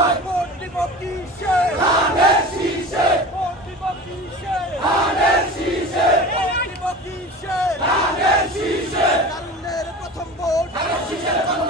Anarchy, Anarchy, Anarchy, Anarchy, Anarchy, Anarchy,